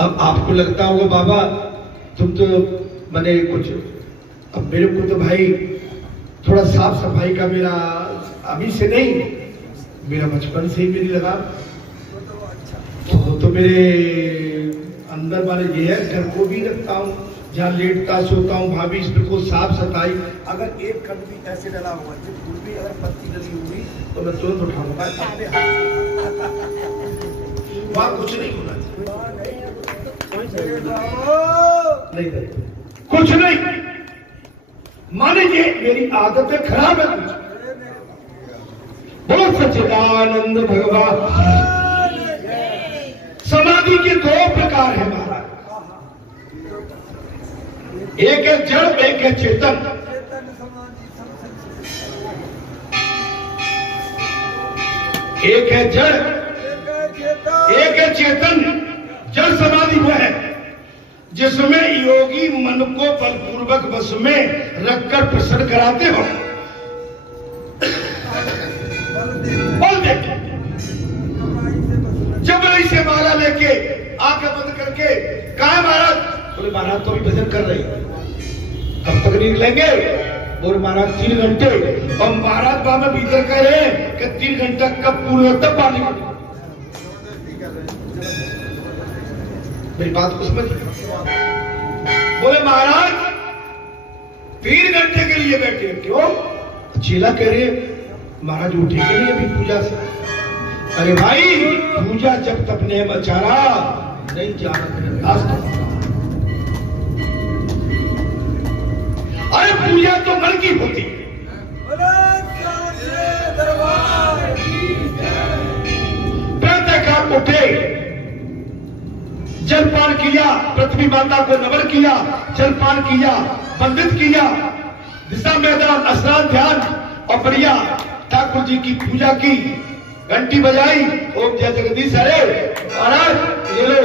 अब आपको लगता होगा बाबा तुम तो मैंने कुछ, अब मेरे को तो भाई थोड़ा साफ सफाई का मेरा अभी से नहीं, मेरा बचपन से ही मेरी लगा, तो मेरे अंदर वाले ये है, घर को भी रखता हूँ जहाँ लेटता सोता हूँ, भाभी इस को साफ सफाई, अगर एक कण भी ऐसे डला हुआ है, फूल भी अगर पत्ती डली हुई तो मैं तुरंत उठाऊंगा अपने हाथ। वहां कुछ नहीं होना चाहिए, नहीं कुछ नहीं, माने ये मेरी आदतें खराब है कुछ। बहुत सच्चिदानंद भगवान। समाधि के दो प्रकार है महाराज, एक है जड़, एक है चेतन। एक है जड़, एक है चेतन। जड़ समाधि वो है जिसमें योगी मन को बलपूर्वक वश में रखकर प्रसन्न कराते हो। बल देके जबरई से माला लेके आंखें बंद करके कहा महाराज, बोले महाराज तो अभी भजन कर रहे हैं, कब तक नींद लेंगे? बोले महाराज 3 घंटे। और महाराज बाबा में भीतर कह रहे हैं कि 3 घंटा कब पूरे तब पानी। मेरी बात को समझ, बोले महाराज 3 घंटे के लिए बैठे, क्यों? चेला कह रहे महाराज उठेंगे नहीं अभी पूजा से। अरे भाई पूजा जब तक ने बचारा नहीं जाना। अरे पूजा तो मन की होती, प्रातःकाल उठे, जलपान किया, पृथ्वी माता को नमन किया, जलपान किया, वंदित किया, दिशा मैदान स्नान ध्यान और बढ़िया ठाकुर जी की पूजा की, घंटी बजाई, ओम जय जगदीश हरे, महाराज ले लो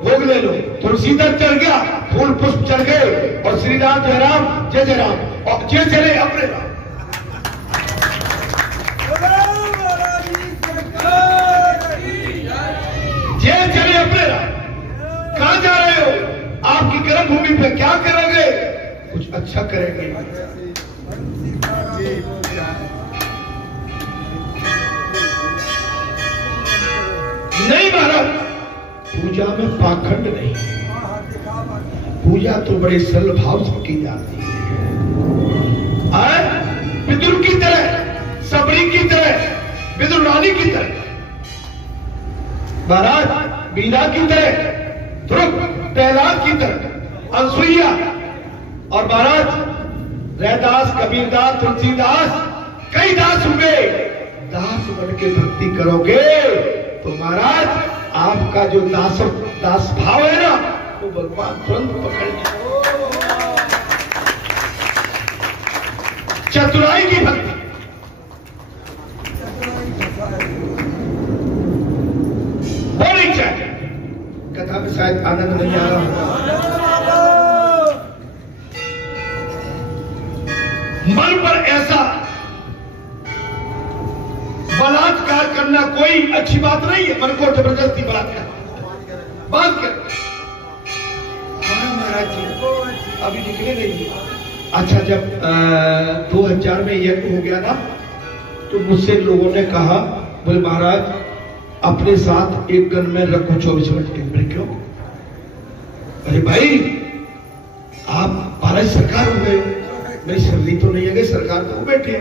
भोग ले लो, तुलसीदास चढ़ गया, फूल पुष्प चढ़ गए, और श्री राम जय राम जय जय राम, और जय चले अपने राम। जय चले अपने राम। कहां जा रहे हो? आपकी कर्म भूमि पे क्या करोगे? कुछ अच्छा करेंगे। नहीं महाराज, पूजा में पाखंड नहीं, पूजा तो बड़े सरल भाव से की जाती है, विदुर की तरह, सबरी की तरह, विदुर रानी की तरह, महाराज मीरा की तरह, ध्रुव प्रहलाद की तरह, अनसुईया, और महाराज रैदास, कबीरदास, तुलसीदास, कई दास हुए। दास बन के भक्ति करोगे तो महाराज आपका जो दास भाव है ना, वो भगवान तुरंत पकड़ लेगा। चतुराई की भक्ति, होनी चाहिए। कथा में शायद आनंद नहीं आ रहा, मन पर ऐसा बलात्कार करना कोई अच्छी बात नहीं है। मन को जबरदस्ती बलात्कार बात कर। हाँ महाराज जी अभी निकले नहीं। अच्छा जब 2000 में यज्ञ हो गया ना, तो मुझसे लोगों ने कहा, बोले महाराज अपने साथ एक गन में रखो 24 घंटे। क्यों? अरे भाई आप भारत सरकार हो गए, मेरी सर्दी तो नहीं है कि सरकार तो बैठे।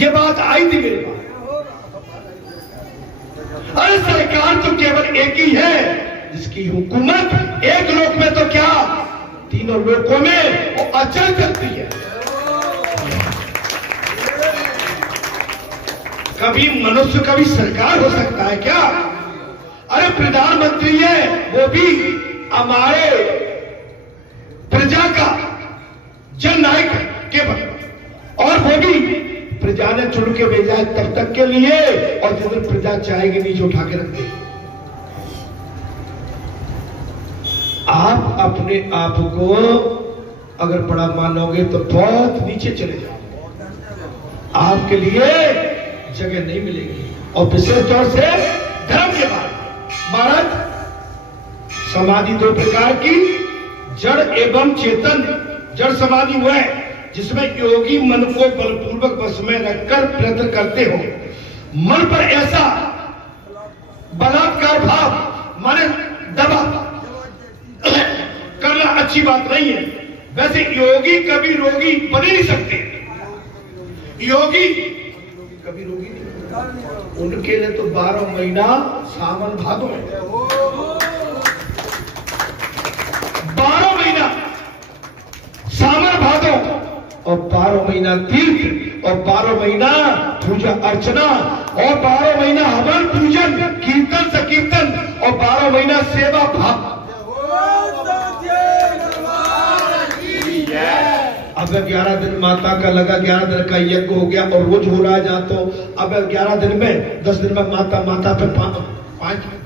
ये बात आई थी मेरे पास। अरे सरकार तो केवल एक ही है जिसकी हुकूमत एक लोक में तो क्या तीनों लोकों में वो अचल चलती है। कभी मनुष्य कभी सरकार हो सकता है क्या? अरे प्रधानमंत्री है वो भी हमारे प्रजा का जननायक केवल, और वो भी प्रजा ने चुन के भेजा है तब तक के लिए, और जिस दिन प्रजा चाहेगी नीचे उठा के रख दे। आप अपने आप को अगर बड़ा मानोगे तो बहुत नीचे चले जाओ, आपके लिए जगह नहीं मिलेगी। और विशेष तौर से धर्म के बारे में महाराज समाधि दो प्रकार की, जड़ एवं चेतन। जड़ समाधि वह है जिसमें योगी मन को बलपूर्वक वश में रखकर प्रयत्न करते हो। मन पर ऐसा बलात्कार भाव माने दबा करना अच्छी बात नहीं है। वैसे योगी कभी रोगी बन ही नहीं सकते। योगी कभी रोगी नहीं, उनके लिए तो 12 महीना सावन भादो है। 12 महीना सावन भादो और 12 महीना तीर्थ और 12 महीना पूजा अर्चना और 12 महीना हवन पूजन कीर्तन संकीर्तन और 12 महीना सेवा भाव। अब 11 दिन माता का लगा, 11 दिन का यज्ञ हो गया और रोज हो रहा है जहाँ, तो अब 11 दिन में 10 दिन में माता पे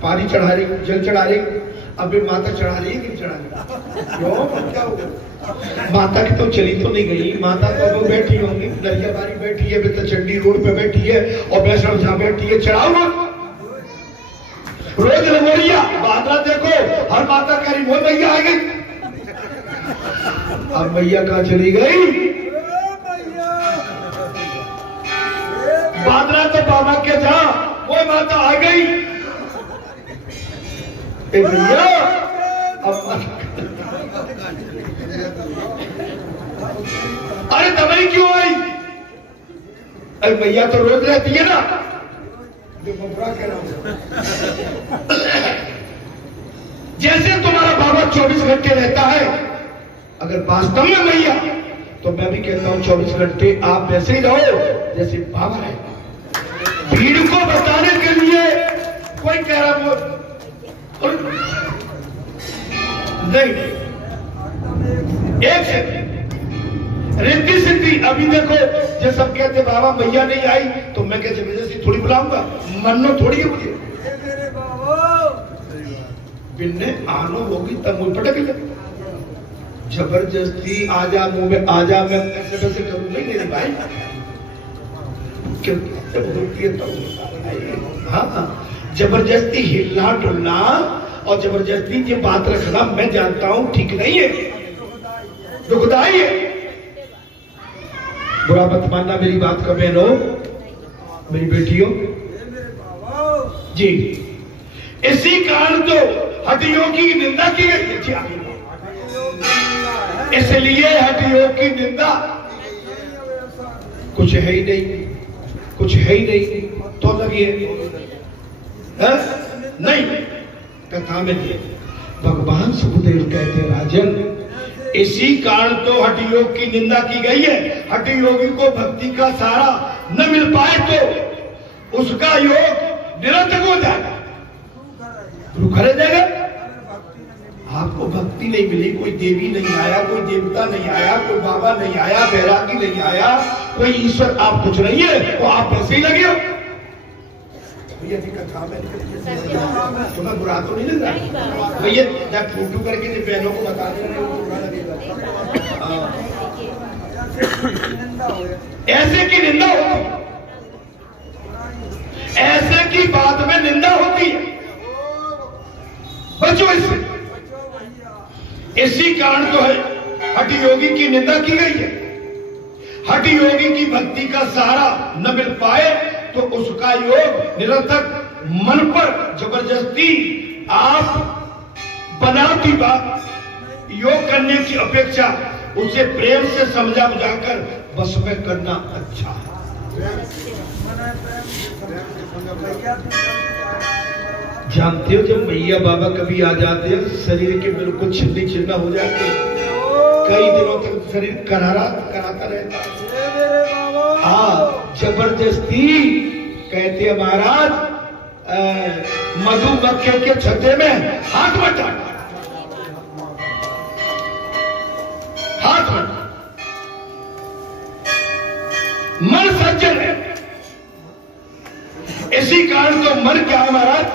पानी चढ़ा रही, जल चढ़ा रही। अब भी माता चढ़ा रही है कि नहीं चढ़ा रही? क्यों, क्या हो गया? माता की तो चली तो नहीं गई, माता तो वो बैठी होंगी, दरियाबारी बैठी है, चंडी रोड पे बैठी है और वैष्णव जहाँ बैठी है, चढ़ाओ ना रोज लंगोरिया। बादला देखो, हर माता कह रही वो मैया आ गई। अब मैया कहाँ चली गई? बादरा तो बाबा के जहाँ, वो माता आ गई। भैया अरे दवाई क्यों आई? अरे भैया तो रोज रहती है ना, जो बुरा कह रहा हूं। जैसे तुम्हारा बाबा 24 घंटे रहता है, अगर वास्तव में मैया, तो मैं भी कहता हूं 24 घंटे आप वैसे ही रहो जैसे बाबा है। भीड़ को बताने के लिए कोई कह रहा नहीं, एक से रिद्धि सिद्धि। अभी देखो जो सब कहते बाबा मैया नहीं आई, तो मैं क्या जबरदस्ती थोड़ी बुलाऊंगा, मनो थोड़ी है मुझे। बिन्ने आनो होगी तब मुझे पटक ले, जबरदस्ती आजा मुंह में आजा, मैं ऐसे वैसे करूं नहीं मेरे भाई। क्यों होती है तब? हाँ, जबरदस्ती हिलना डुलना और जबरदस्ती ये बात रखना मैं जानता हूं ठीक नहीं है, दुखदाई है। बुरा मत मानना मेरी बात का बहनों, मेरी बेटियों जी। इसी कारण तो हड्डियों की निंदा की गई है, इसलिए हड्डियों की निंदा कुछ है ही नहीं, कुछ है ही नहीं तो लगिए नहीं। कथा में भगवान सुखदेव कहते राजन, इसी कारण तो हड्डियों की निंदा की गई है। हड्डी योगी को भक्ति का सहारा न मिल पाए तो उसका योग निरर्थक हो जाएगा, रुखा रह जाएगा। आपको भक्ति नहीं मिली, कोई देवी नहीं आया, कोई देवता नहीं आया, कोई बाबा नहीं आया, बैरागी नहीं आया, कोई ईश्वर आप कुछ नहीं है, तो आप वैसे ही लगे हो। भैया जी कथा में तुम्हें बुरा तो नहीं लग रहा भैया? जब फोटो करके बहनों को बता दे रहे हो बुरा लगेगा। ऐसे की निंदा होती, ऐसे की बात में निंदा होती है, बचो इससे। इसी कारण तो है हठी योगी की निंदा की गई है। हठी योगी की भक्ति का सहारा न मिल पाए तो उसका योग निरर्थक। मन पर जबरदस्ती आप बनावटी बात योग करने की अपेक्षा उसे प्रेम से समझा बुझाकर बस में करना अच्छा है। जानते हो जब मैया बाबा कभी आ जाते हैं, शरीर के बिल्कुल छिन्नी छिन्ना हो जाते हैं, कई दिनों तक शरीर कराता रहता है। जबरदस्ती कहते हैं महाराज, मधुमक्खी के छत्ते में हाथ मत डाल, हाथ मत। मन सज्जन है, इसी कारण तो मन क्या है महाराज?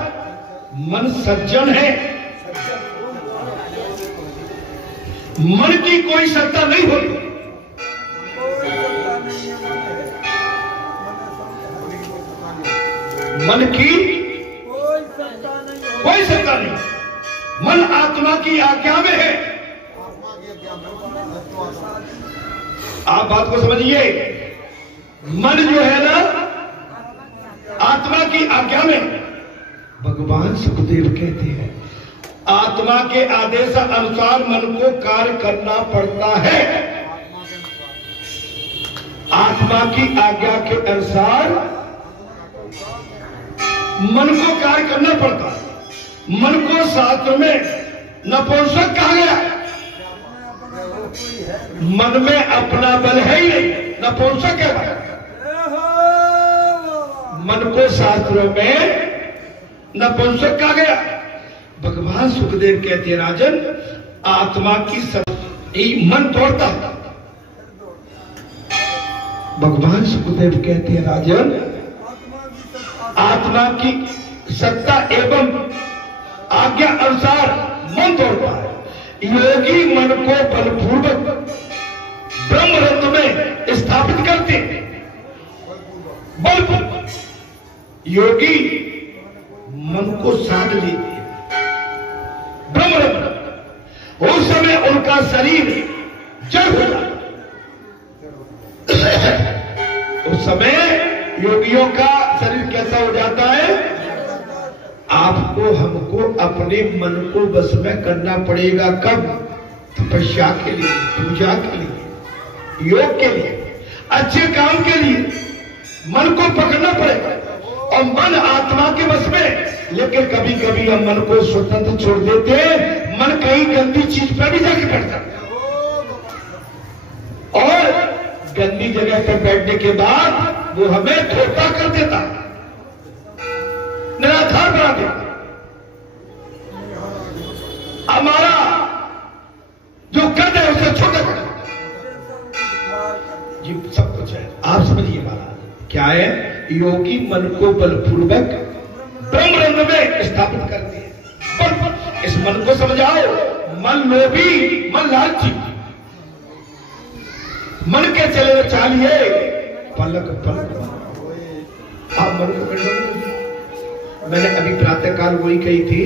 मन सज्जन है। मन की कोई सत्ता नहीं होती। मन की कोई सत्ता नहीं कोई सत्ता नहीं। मन आत्मा की आज्ञा में है। आप बात को समझिए, मन जो है ना आत्मा की आज्ञा में। भगवान सुखदेव कहते हैं आत्मा के आदेश अनुसार मन को कार्य करना पड़ता है। आत्मा की आज्ञा के अनुसार मन को कार्य करना पड़ता है। मन को शास्त्र में नपुंसक कहा गया। मन में अपना बल है ही नहीं, नपुंसक है। मन को शास्त्रों में नपुंसक कहा गया। भगवान सुखदेव कहते हैं राजन आत्मा की मन तोड़ता है। भगवान सुखदेव कहते हैं राजन आत्मा की सत्ता एवं आज्ञा अनुसार मन तोड़ता है। योगी मन को बलपूर्वक ब्रह्मरंध्र में स्थापित करते हैं। बलपूर्वक योगी मन को साध लेते हैं ब्रह्मरंध्र। उस समय उनका शरीर जड़ हो जाता। उस समय योगियों का शरीर कैसा हो जाता है? आपको हमको अपने मन को बस में करना पड़ेगा। कब? तपस्या के लिए, पूजा के लिए, योग के लिए, अच्छे काम के लिए मन को पकड़ना पड़ेगा। और मन आत्मा के बस में। लेकिन कभी कभी हम मन को स्वतंत्र छोड़ देते हैं। मन कहीं गंदी चीज पर भी जाके बैठ जाता और गंदी जगह पर बैठने के बाद वो हमें धोखा कर देता, निराधार बना देता। हमारा जो कद है उसे छोटा कर ये सब कुछ है। आप समझिए महाराज क्या है? योगी मन को बलपूर्वक ब्रह्मरंध्र में स्थापित करते हैं। इस मन को समझाओ। मन लोभी, मन लालची, मन के चले चालिए पलक पलक। आप मन को कंट्रोल। मैंने अभी प्रातः काल वही कही थी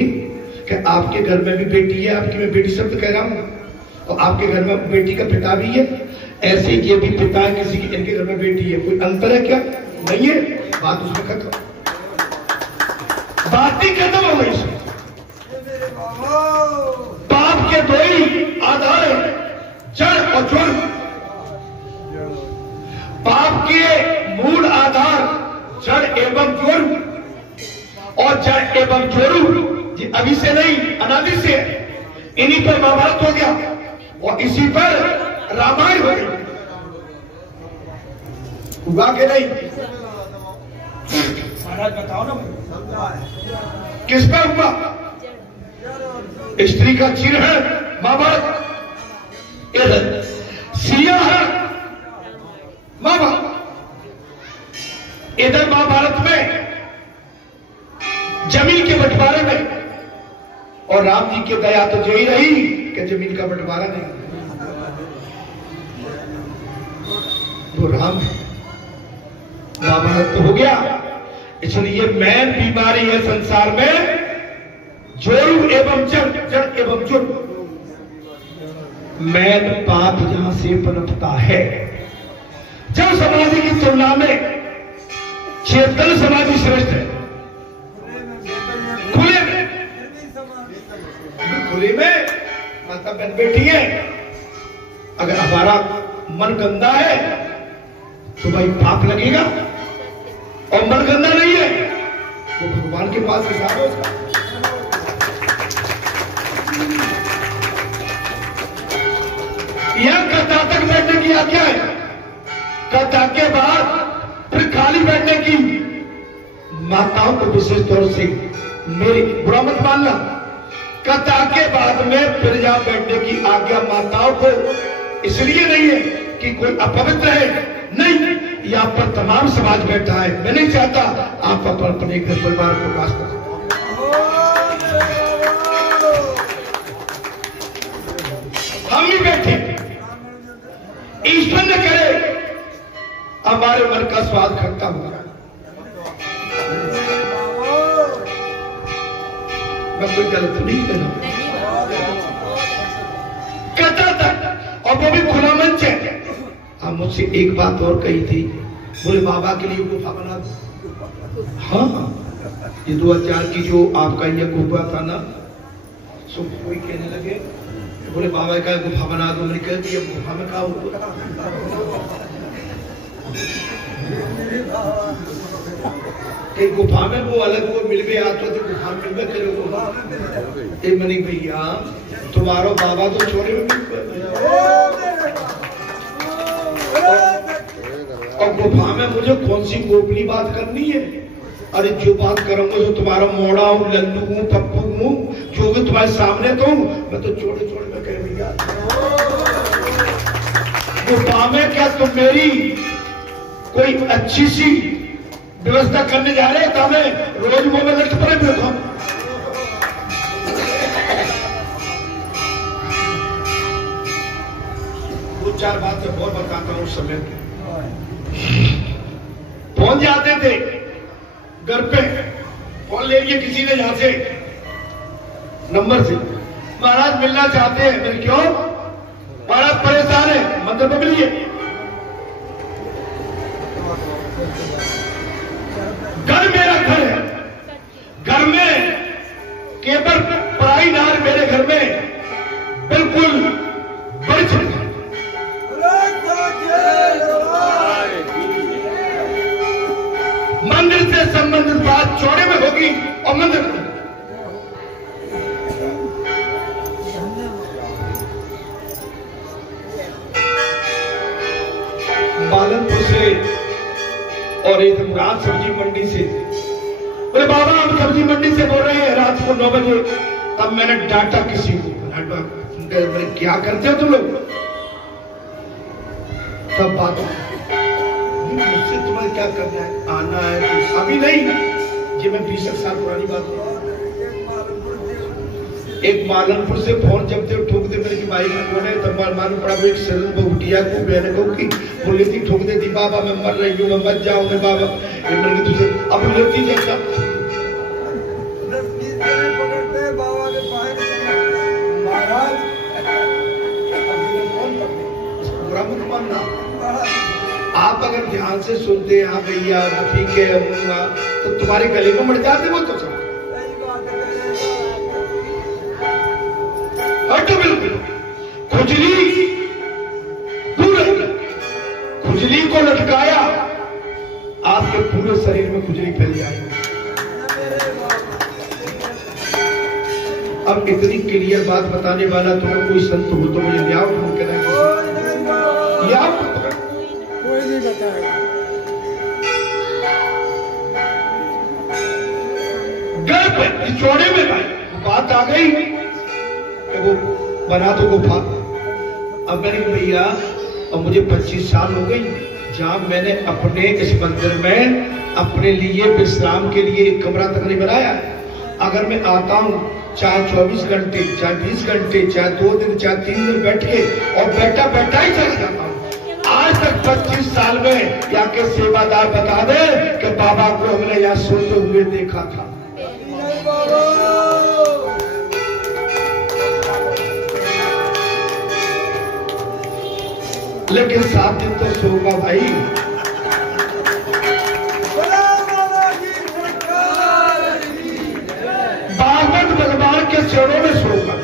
कि आपके घर में भी बेटी है। आपकी मैं बेटी शब्द कह रहा हूं तो आपके घर में बेटी का पिता भी है। ऐसे ये भी पिता है किसी की, इनके घर में बेटी है। कोई अंतर है क्या? नहीं है। बात उसमें खत्म, बात ही खत्म हो गई। पाप के दो ही आधार है, जड़ और जुर्म। पाप के मूल आधार जड़ एवं जुर्म, और जड़ एवं जुर्म अभी से नहीं अनादि से है। इन्हीं पर महाभारत हो गया और इसी पर रामायण हो गई। हुआ के नहीं? महाराज बताओ ना किस पर हुआ? स्त्री का चिर है महाभारत, सिया है महाभारत। इधर महाभारत में जमीन के बंटवारे में, और राम जी की दया तो यही रही कि जमीन का बंटवारा नहीं। वो राम महाभारत तो हो गया। इसलिए मैन बीमारी है संसार में, जोरू एवं जड़, जड़ एवं जुर्म। मैन पाप जहां से पनपता है। जब समाधि की तुलना में चेतन समाधि श्रेष्ठ है। खुले में, खुले में माता बहन बैठी है। अगर हमारा मन गंदा है तो भाई पाप लगेगा, और मन गंदा नहीं है तो भगवान के पास हिसाब है उसका। यह कथा तक बैठने की आज्ञा है। कथा के बाद फिर खाली बैठने की माताओं को विशेष तौर से मेरी बुरा मत मानना। कथा के बाद में फिर जहां बैठने की आज्ञा माताओं को इसलिए नहीं है कि कोई अपवित्र है, नहीं, यहाँ पर तमाम समाज बैठा है। मैं नहीं चाहता आप अपने घर परिवार को पास कर। हम ही बैठे, ईश्वर ने करे हमारे मन का स्वाद खट्टा हुआ। मैं कोई गलत नहीं कह रहा, कहता था, और वो भी खुला मंच है। अब मुझसे एक बात और कही थी, बोले बाबा के लिए गुफा बना दो। हाँ, ये 2000 की जो आपका ये गुफा था ना, सो कोई कहने लगे, बोले बाबा का गुफा बना दो। मैंने कह दिया गुफा में कहा कि गुफा में वो अलग वो मिल गया तो गुफा में मिल गए। मैंने भैया तुम्हारा बाबा तो छोरे में और गुफा में मुझे कौन सी गोपनीय बात करनी है? अरे जो बात करूंगा जो तुम्हारा मोड़ा हूँ, लल्लू हूँ, पप्पू हूँ, जो भी तुम्हारे सामने तो हूँ, मैं तो छोटे छोटे में कह दिया। गुफा में क्या तुम मेरी कोई अच्छी सी व्यवस्था करने जा रहे हैं? तो हमें रोज वो में लट पड़े बैठो। दो चार बातें और बताता हूँ। उस समय पहुंच जाते थे घर पे, फोन ले लिए किसी ने यहां से नंबर से, महाराज मिलना चाहते हैं। मैं क्यों? महाराज परेशान है, मंदिर में मिलिए। घर मेरा घर है, घर में केवल पढ़ाई नार मेरे घर में बिल्कुल बड़ी छुट्टी। मंदिर से संबंधित बात चौड़े में होगी और मंदिर में। बालनपुर से और एक मुराद सब्जी मंडी से, बोले बाबा हम सब्जी मंडी से बोल रहे हैं रात को 9 बजे। तब मैंने डांटा किसी को, मैंने क्या करते हो तुम लोग? तब बात मुझसे तुम्हें क्या करना है? आना है तो अभी नहीं, ये मैं 20 साल पुरानी बात है। एक मालनपुर से फोन जब तक ठोक दे मेरे की बाइक में कौन है, तब मालूम पड़ा वो एक सरल बहुटिया को मैंने कहा कि बोली थी ठोक दे दी, बाबा मैं मर रही हूँ, मैं मर जाऊँ मैं बाबा। मैंने तुझे अब लेती जैसा बुरा मत मानना। आप अगर ध्यान से सुनते हैं, हाँ भैया ठीक है तो तुम्हारे गले में मर जाते वो तो सब बिल्कुल। खुजली खुजली को लटकाया, आपके पूरे शरीर में खुजली फैल जाएगी। अब इतनी क्लियर बात बताने वाला तुम्हें कोई संत हो तो मुझे लियाओ, कोई नहीं बताएगा। घर पे चौड़े में भाई बात आ गई कि वो बना तो गुफा। अब मैंने भैया और मुझे 25 साल हो गई, जहां मैंने अपने इस मंदिर में अपने लिए विश्राम के लिए एक कमरा तक नहीं बनाया। अगर मैं आता हूं चाहे 24 घंटे, चाहे 20 घंटे, चाहे 2 दिन, चाहे 3 दिन बैठ के और बैठा ही चला जाता हूं। आज तक 25 साल में या के सेवादार बता दे कि बाबा को हमने यहाँ सोते हुए देखा था। लेकिन 7 दिन तो सोगा भाई। बागवत भगवान के चरणों में सोगा।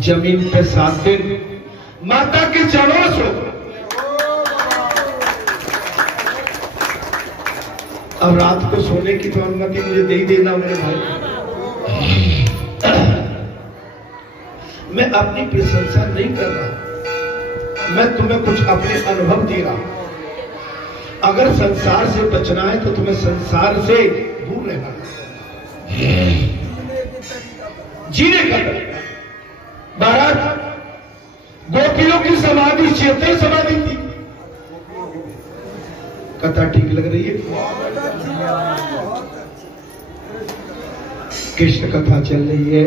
जमीन पे 7 दिन माता के चरणों में सोगा। अब रात को सोने की तो अनुमति मुझे दे ही देना मेरे भाई। मैं अपनी प्रशंसा नहीं कर रहा, मैं तुम्हें कुछ अपने अनुभव दे रहा हूं। अगर संसार से बचना है तो तुम्हें संसार से दूर रहना है, जीने का तरीका। महाराज गोपियों की समाधि शीतल समाधि थी। कथा ठीक लग रही है? कृष्ण कथा चल रही है।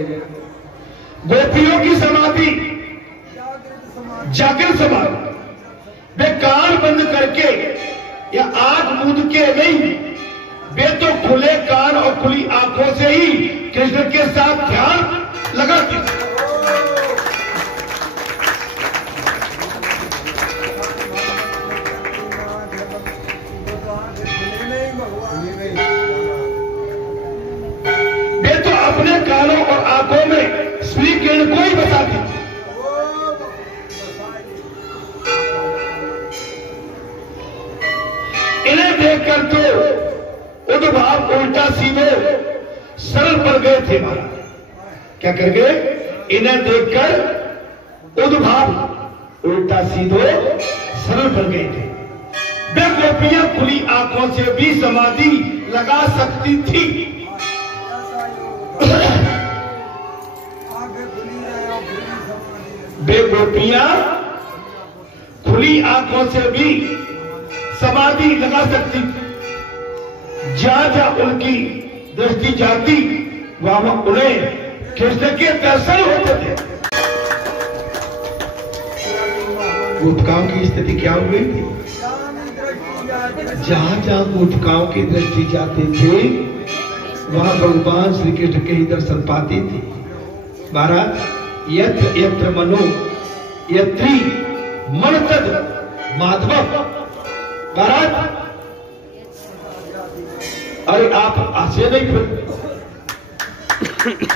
गोपियों की समाधि जागृत समाधि, वे कान बंद करके या आंख मूंद के नहीं, वे तो खुले कान और खुली ही कृष्ण के साथ ध्यान लगाते थे। वे तो अपने कानों और आंखों में श्री किरण को ही बसाती थी। इन्हें देखकर तो उद्भाव उल्टा सीधे सरल पड़ गए थे महाराज। क्या कर गए? इन्हें देखकर उद्भाव उल्टा सीधे सरल पड़ गए थे। वे गोपियां खुली आंखों से भी समाधि लगा सकती थी। वे गोपियां खुली आंखों से भी समाधि लगा सकती थी। जहां जहां उनकी दृष्टि जाती वहां उन्हें कृष्ण के दर्शन होते थे। गोपिकाओं की स्थिति क्या हो गई थी? जहां जहां गोपिकाओं की दृष्टि जाती थी वहां भगवान श्री कृष्ण के ही दर्शन पाती थी। महाराज यत्र यत्र मनो यत्री मन तद माधव। महाराज अरे आप हंसे नहीं फिर?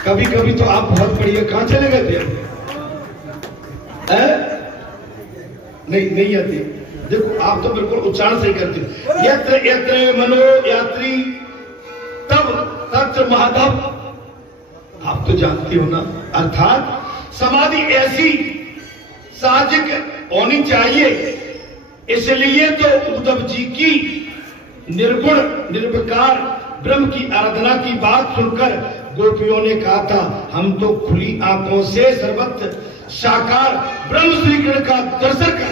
कभी कभी तो आप बहुत बढ़िया। कहां चले गए थे? नहीं आती। देखो आप तो बिल्कुल उच्चारण सही करते हो। यत्र यत्र मनो यात्री तब तत्र माधव। आप तो जानते हो ना। अर्थात समाधि ऐसी साहजिक होनी चाहिए। इसलिए तो उद्धव जी की निर्गुण निर्विकार ब्रह्म की आराधना की बात सुनकर गोपियों ने कहा था हम तो खुली आंखों से सर्वत्र साकार ब्रह्म श्री कृष्ण का दर्शन कर।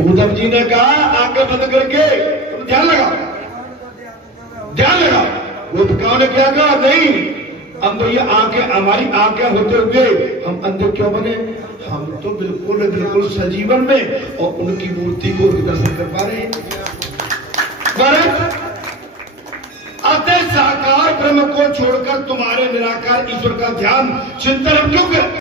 उद्धव जी ने कहा आंखें बंद करके तुम ध्यान लगाओ, ध्यान लगाओ। गोपिकाओं ने क्या कहा? नहीं, अब भैया आंखें, हमारी आंखें होते हुए हम अंधे क्यों बने? हम तो बिल्कुल बिल्कुल सजीवन में और उनकी मूर्ति को दर्शन कर पा रहे हैं। अतः साकार ब्रह्म को छोड़कर तुम्हारे निराकार ईश्वर का ध्यान चिंतन क्यों कर?